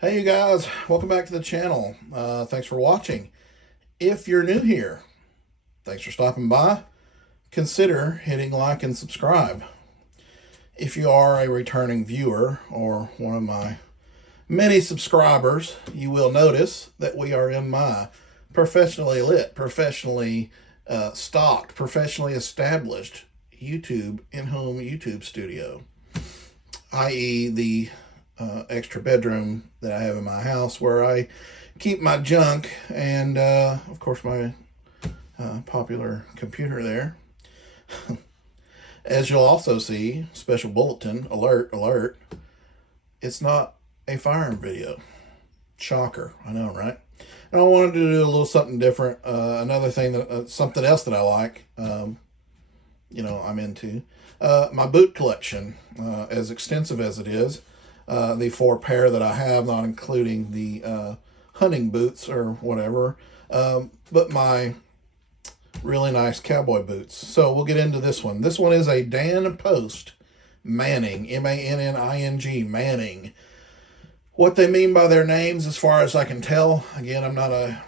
Hey you guys, welcome back to the channel. Thanks for watching. If you're new here, thanks for stopping by. Consider hitting like and subscribe. If you are a returning viewer or one of my many subscribers, you will notice that we are in my professionally lit, professionally stocked, professionally established YouTube in-home YouTube studio, i.e. the extra bedroom that I have in my house where I keep my junk and, of course, my popular computer there. As you'll also see, special bulletin, alert, alert, it's not a firearm video. Shocker, I know, right? And I wanted to do a little something different. Another thing that, something else that I like, I'm into. My boot collection, as extensive as it is, the 4 pair that I have, not including the hunting boots or whatever, but my really nice cowboy boots. So we'll get into this one. This one is a Dan Post Manning, Manning, Manning. What they mean by their names, as far as I can tell, again, I'm not a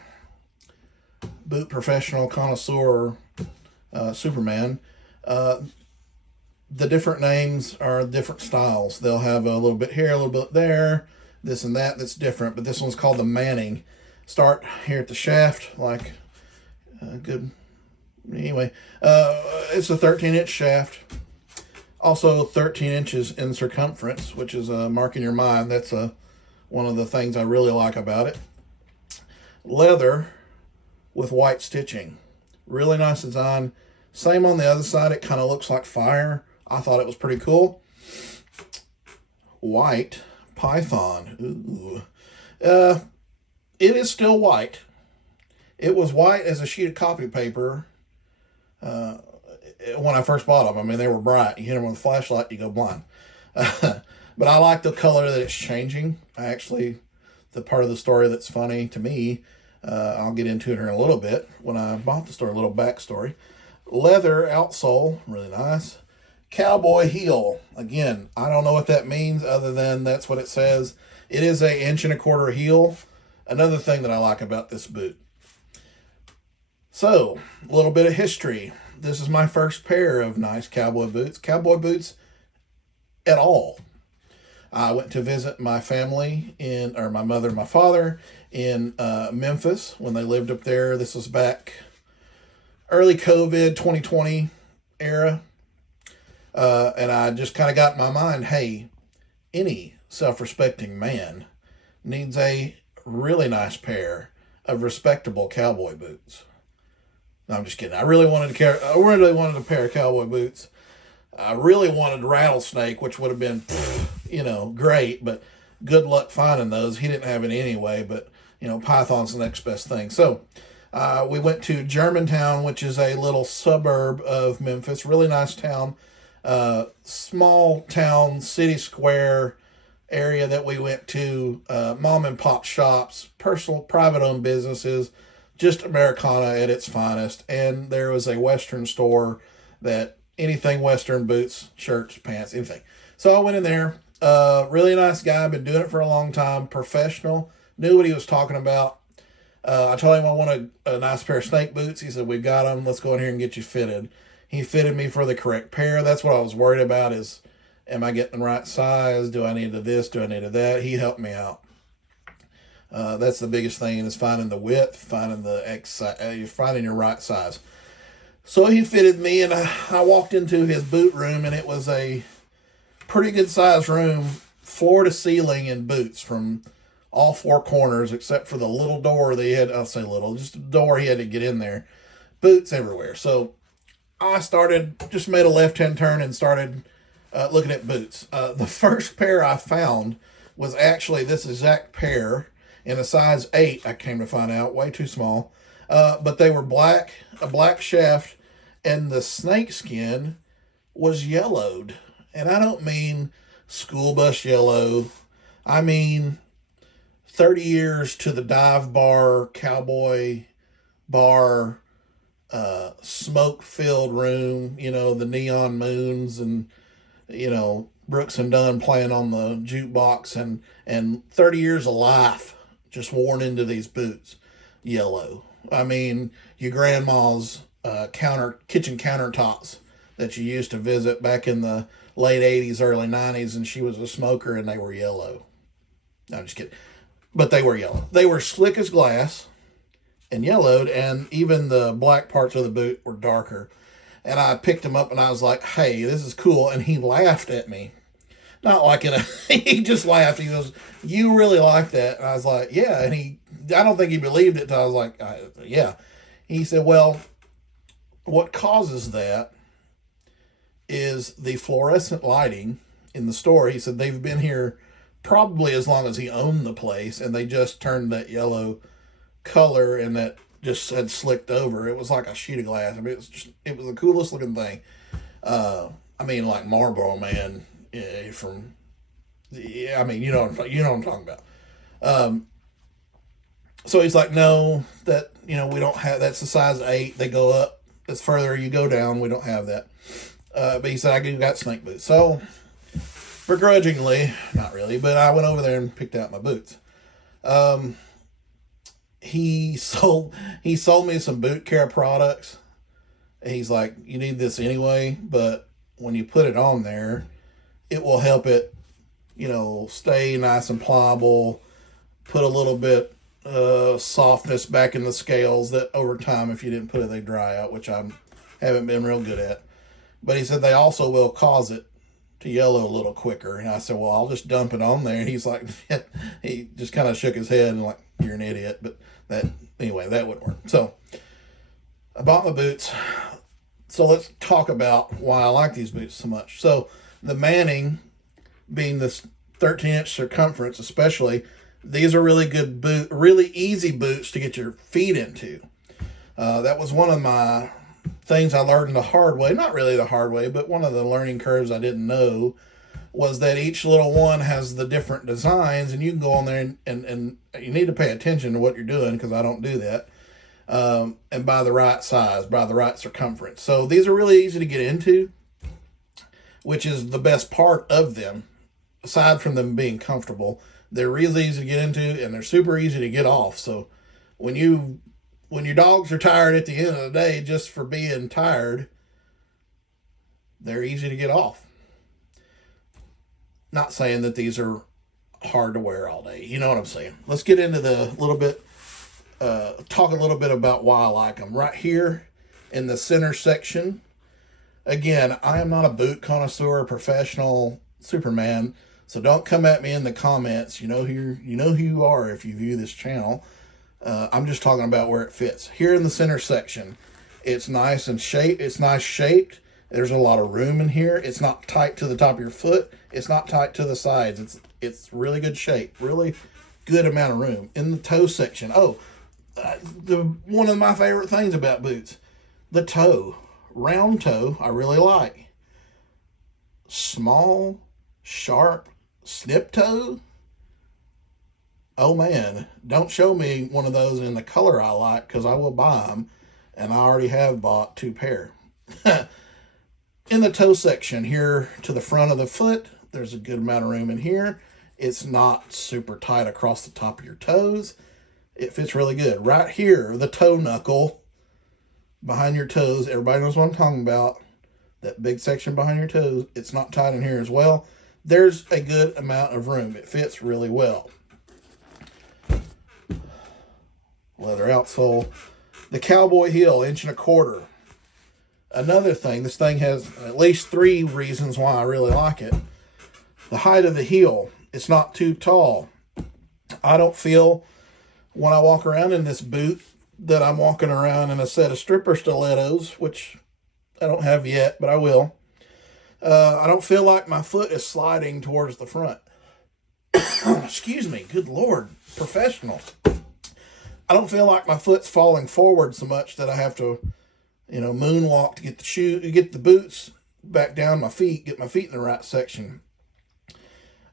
boot professional, connoisseur, Superman. The different names are different styles. They'll have a little bit here, a little bit there, this and that that's different. But this one's called the Manning. Start here at the shaft, like good. Anyway, it's a 13-inch shaft. Also 13 inches in circumference, which is a mark in your mind. That's one of the things I really like about it. Leather with white stitching. Really nice design. Same on the other side. It kind of looks like fire. I thought it was pretty cool. White python. Ooh. It is still white. It was white as a sheet of copy paper when I first bought them. I mean, they were bright. You hit them with a flashlight, you go blind. But I like the color that it's changing. The part of the story that's funny to me, I'll get into it here in a little bit. When I bought the store, a little backstory. Leather outsole, really nice. Cowboy heel. Again, I don't know what that means other than that's what it says. It is a 1.25 inch heel. Another thing that I like about this boot. So, a little bit of history. This is my first pair of nice cowboy boots. Cowboy boots at all. I went to visit my family my mother and my father in Memphis when they lived up there. This was back early COVID 2020 era. And I just kind of got in my mind, hey, any self-respecting man needs a really nice pair of respectable cowboy boots. No, I'm just kidding. I really wanted a pair of cowboy boots. I really wanted rattlesnake, which would have been, great, but good luck finding those. He didn't have it anyway, but, python's the next best thing. So we went to Germantown, which is a little suburb of Memphis. Really nice town. Small town, city square area that we went to. Mom and pop shops, personal, private owned businesses, just Americana at its finest. And there was a Western store that anything Western, boots, shirts, pants, anything. So I went in there. Really nice guy, been doing it for a long time, professional, knew what he was talking about. I told him I wanted a nice pair of snake boots. He said, we've got them. Let's go in here and get you fitted. He fitted me for the correct pair. That's what I was worried about is, am I getting the right size? Do I need this? Do I need that? He helped me out. That's the biggest thing is finding the width, finding finding your right size. So he fitted me, and I walked into his boot room, and it was a pretty good sized room, floor to ceiling in boots from all 4 corners, except for the little door that he had. I'll say little, just a door he had to get in there. Boots everywhere. So I just made a left-hand turn and started looking at boots. The first pair I found was actually this exact pair in a size 8, I came to find out, way too small. But they were a black shaft, and the snake skin was yellowed. And I don't mean school bus yellow. I mean 30 years to the dive bar, cowboy bar, smoke-filled room, the neon moons and, Brooks and Dunn playing on the jukebox, and 30 years of life just worn into these boots. Yellow. I mean, your grandma's kitchen countertops that you used to visit back in the late 80s, early 90s, and she was a smoker, and they were yellow. No, I'm just kidding. But they were yellow. They were slick as glass and yellowed, and even the black parts of the boot were darker. And I picked him up, and I was like, hey, this is cool. And he laughed at me. Not like he just laughed. He goes, you really like that? And I was like, yeah. And I don't think he believed it until I was like, yeah. He said, well, what causes that is the fluorescent lighting in the store. He said they've been here probably as long as he owned the place, and they just turned that yellow color, and that just had slicked over. It was like a sheet of glass. I mean, it was the coolest looking thing. I mean, like Marlboro Man from, I mean, you know what I'm talking about. So he's like, no, that, we don't have, that's a size 8. They go up. As further you go down, we don't have that. But he said, I got snake boots. So begrudgingly, not really, but I went over there and picked out my boots. He sold me some boot care products. He's like, you need this anyway, but when you put it on there, it will help it, stay nice and pliable, put a little bit softness back in the scales that over time, if you didn't put it, they dry out, which I haven't been real good at. But he said they also will cause it to yellow a little quicker. And I said, well, I'll just dump it on there. And he's like, he just kind of shook his head and like, you're an idiot. But that wouldn't work. So I bought my boots. So let's talk about why I like these boots so much. So the Manning, being this 13-inch circumference especially, these are really good really easy boots to get your feet into. That was one of my things I learned the hard way. Not really the hard way, but one of the learning curves I didn't know was that each little one has the different designs, and you can go on there and you need to pay attention to what you're doing, because I don't do that. And buy the right size, buy the right circumference. So these are really easy to get into, which is the best part of them, aside from them being comfortable. They're really easy to get into, and they're super easy to get off. So when your dogs are tired at the end of the day just for being tired, they're easy to get off. Not saying that these are hard to wear all day. You know what I'm saying? Let's get into talk a little bit about why I like them. Right here in the center section. Again, I am not a boot connoisseur, professional Superman, so don't come at me in the comments. You know who you are if you view this channel. I'm just talking about where it fits. Here in the center section, it's nice and shaped. It's nice shaped. There's a lot of room in here. It's not tight to the top of your foot. It's not tight to the sides. It's really good shape. Really good amount of room. In the toe section. One of my favorite things about boots, the toe. Round toe, I really like. Small, sharp, snip toe. Oh man, don't show me one of those in the color I like, because I will buy them, and I already have bought 2 pair. In the toe section here to the front of the foot, there's a good amount of room in here. It's not super tight across the top of your toes. It fits really good. Right here, the toe knuckle behind your toes. Everybody knows what I'm talking about. That big section behind your toes. It's not tight in here as well. There's a good amount of room. It fits really well. Leather outsole. The Cowboy heel, 1.25 inch. Another thing, this thing has at least 3 reasons why I really like it. The height of the heel. It's not too tall. I don't feel when I walk around in this boot that I'm walking around in a set of stripper stilettos, which I don't have yet, but I will. I don't feel like my foot is sliding towards the front. Excuse me. Good Lord. Professional. I don't feel like my foot's falling forward so much that I have to, moonwalk to get the boots back down my feet, get my feet in the right section.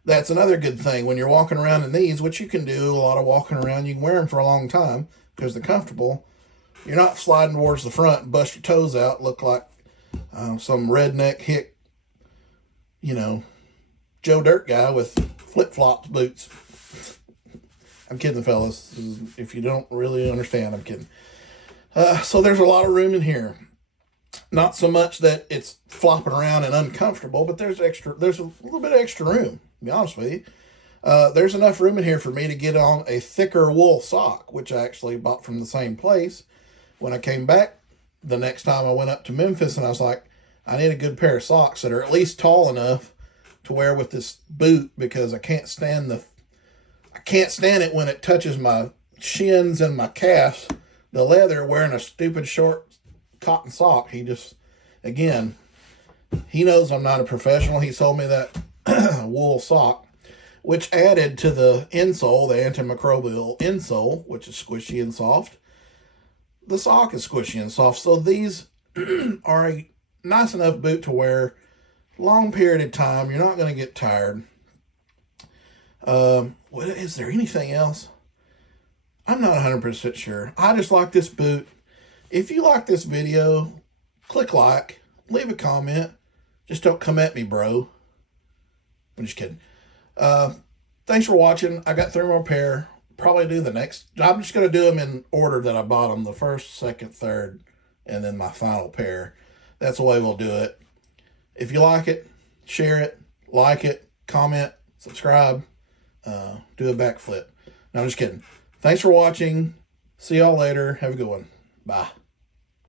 That's another good thing when you're walking around in these, which you can do a lot of walking around. You can wear them for a long time because they're comfortable. You're not sliding towards the front, bust your toes out, look like some redneck hick, Joe Dirt guy with flip-flops boots. I'm kidding, fellas. If you don't really understand, I'm kidding. So there's a lot of room in here. Not so much that it's flopping around and uncomfortable, but there's a little bit of extra room, to be honest with you. There's enough room in here for me to get on a thicker wool sock, which I actually bought from the same place. When I came back the next time I went up to Memphis, and I was like, I need a good pair of socks that are at least tall enough to wear with this boot, because I can't stand it when it touches my shins and my calves. The leather, wearing a stupid short cotton sock. He knows I'm not a professional. He sold me that wool sock, which added to the insole, the antimicrobial insole, which is squishy and soft. The sock is squishy and soft. So these are a nice enough boot to wear long period of time. You're not going to get tired. Is there anything else? I'm not 100% sure. I just like this boot. If you like this video, click like, leave a comment. Just don't come at me, bro. I'm just kidding. Thanks for watching. I got 3 more pair. Probably do the next. I'm just going to do them in order that I bought them. The first, second, third, and then my final pair. That's the way we'll do it. If you like it, share it, like it, comment, subscribe, do a backflip. No, I'm just kidding. Thanks for watching. See y'all later. Have a good one. Bye.